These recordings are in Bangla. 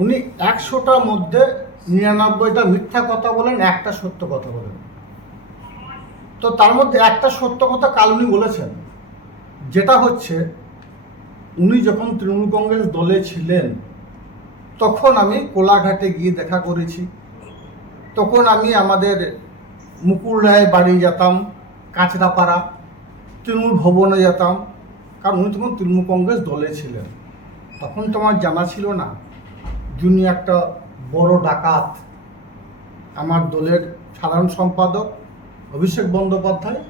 উনি 100টার মধ্যে 99টা মিথ্যা কথা বলেন, একটা সত্য কথা বলেন। তো তার মধ্যে একটা সত্য কথা কাল উনি বলেছেন, যেটা হচ্ছে উনি যখন তৃণমূল কংগ্রেস দলে ছিলেন তখন আমি কোলাঘাটে গিয়ে দেখা করেছি। তখন আমি আমাদের মুকুল রায়ের বাড়ি যেতাম, কাঁচরাপাড়া তৃণমূল ভবনে যেতাম, কারণ উনি তখন তৃণমূল কংগ্রেস দলে ছিলেন। তখন তো আমার জানা ছিল না যিনি একটা বড় ডাকাত। আমার দলের সাধারণ সম্পাদক অভিষেক বন্দ্যোপাধ্যায়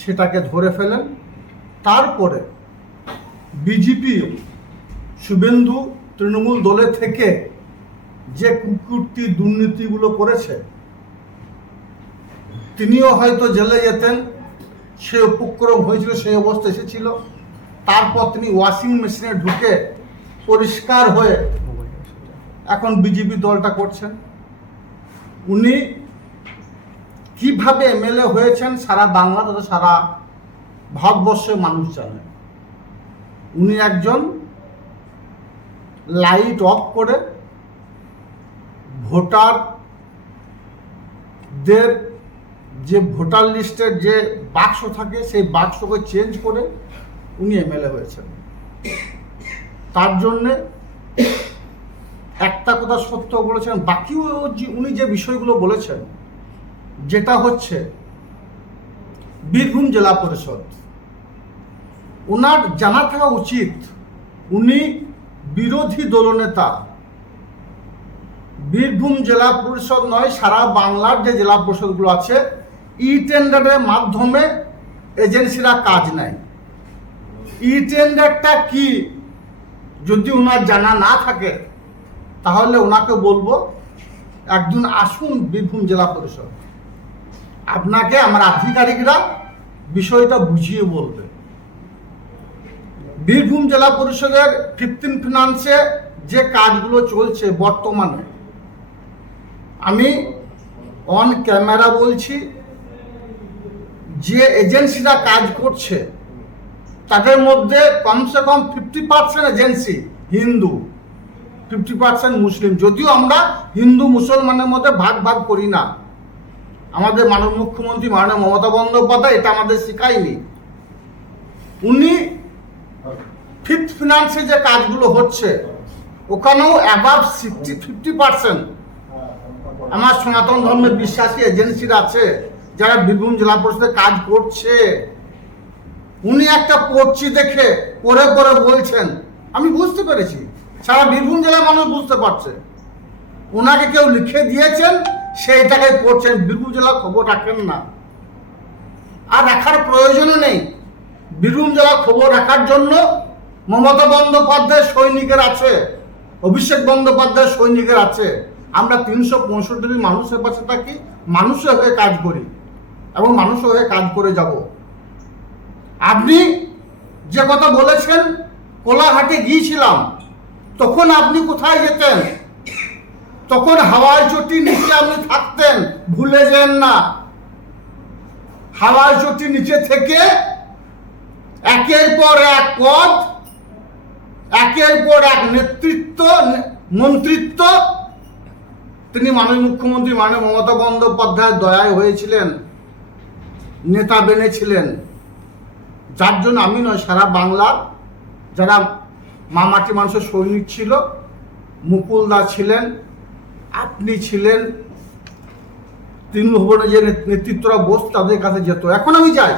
সেটাকে ধরে ফেলেন। তারপরে বিজেপি শুভেন্দু তৃণমূল দলে থেকে যে কুকীর্তি দুর্নীতিগুলো করেছে, তিনিও হয়তো জেলে যেতেন, সে উপক্রম হয়েছিল, সেই অবস্থা এসেছিল। তারপর তিনি ওয়াশিং মেশিনে ঢুকে পরিষ্কার হয়ে এখন বিজেপি দলটা করছেন। উনি কিভাবে এমএলএ হয়েছেন সারা বাংলা তথা সারা ভারতবর্ষের মানুষ জানে। উনি একজন লাইট অফ করে ভোটারদের যে ভোটার লিস্টের যে বাক্স থাকে সেই বাক্সকে চেঞ্জ করে উনি এমএলএ হয়েছেন। তার জন্যে একটা কথা সত্য বলেছেন, বাকিও উনি যে বিষয়গুলো বলেছেন, যেটা হচ্ছে বীরভূম জেলা পরিষদ, ওনার জানা থাকা উচিত উনি বিরোধী দলনেতা। বীরভূম জেলা পরিষদ নয়, সারা বাংলার যে জেলা পরিষদগুলো আছে ই টেন্ডারের মাধ্যমে এজেন্সিরা কাজ নেয়। ই টেন্ডারটা কি যদি ওনার জানা না থাকে তাহলে ওনাকে বলবো একদিন আসুন বীরভূম জেলা পরিষদ, আপনাকে আমার আধিকারিকরা বিষয়টা বুঝিয়ে বলবে। বীরভূম জেলা পরিষদের 15 ফিনান্সে যে কাজগুলো চলছে বর্তমানে, আমি অন ক্যামেরা বলছি, যে এজেন্সিরা কাজ করছে তাদের মধ্যে কমসে কম 50% এজেন্সি হিন্দু, 50% মুসলিম। যদিও আমরা হিন্দু মুসলমানের মধ্যে ভাগ ভাগ করি না, আমাদের মাননীয় মুখ্যমন্ত্রী মাননীয় মমতা বন্দ্যোপাধ্যায় এটা আমাদের শেখায়নি। উনি 5th ফিনান্সে যে কাজগুলো হচ্ছে ওখানেও অ্যাবাভ 50% আমার সনাতন ধর্মের বিশ্বাসী এজেন্সিরা আছে যারা বীরভূম জেলা পরিষদে কাজ করছে। উনি একটা পড়ছি দেখে পরে পরে বলছেন, আমি বুঝতে পেরেছি, সারা বীরভূম জেলার মানুষ বুঝতে পারছে। ওনাকে কেউ লিখে দিয়েছেন, সেইটাকে পড়ছেন, বীরভূম জেলার খবর রাখেন না, আর রাখার প্রয়োজনও নেই। বীরভূম জেলার খবর রাখার জন্য মমতা বন্দ্যোপাধ্যায়ের সৈনিকের আছে, অভিষেক বন্দ্যোপাধ্যায়ের সৈনিকের আছে। আমরা 365 দিন মানুষের পাশে থাকি, মানুষের হয়ে কাজ করি এবং মানুষের হয়ে কাজ করে যাব। আপনি যে কথা বলেছেন, কোলাঘাটে গিয়েছিলাম, তখন আপনি কোথায় যেতেন? তখন হাওয়াই চটির নিচে আপনি থাকতেন, ভুলে যান না। হাওয়াই চটির নিচে থেকে একের পর এক পদ, একের পর এক নেতৃত্ব, মন্ত্রিত্ব তিনি মাননীয় মুখ্যমন্ত্রী মাননীয় মমতা বন্দ্যোপাধ্যায়ের দয়ায় হয়েছিলেন, নেতা বেনেছিলেন। যার জন্য আমি নয়, সারা বাংলার যারা মামাটি মানুষের সৈনিক ছিল, মুকুলদা ছিলেন, আপনি ছিলেন, তৃণমূল ভবনে যে নেতৃত্বরা বসত তাদের কাছে যেত। এখন আমি যাই,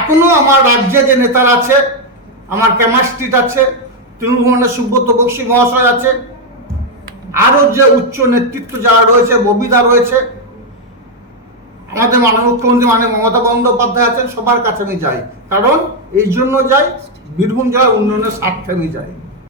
এখনো আমার রাজ্যে যে নেতারা আছে, আমার ক্যামাস্ট্রিট আছে, তৃণমূল ভবনের সুব্রত বক্সী মহাশয় আছে, আরও যে উচ্চ নেতৃত্ব যারা রয়েছে, ববিদা রয়েছে, আমাদের মাননীয় মুখ্যমন্ত্রী মাননীয় মমতা বন্দ্যোপাধ্যায় আছেন, সবার কাছে আমি যাই। কারণ এই জন্য যাই, বীরভূম জেলার উন্নয়নের স্বার্থে আমি যাই।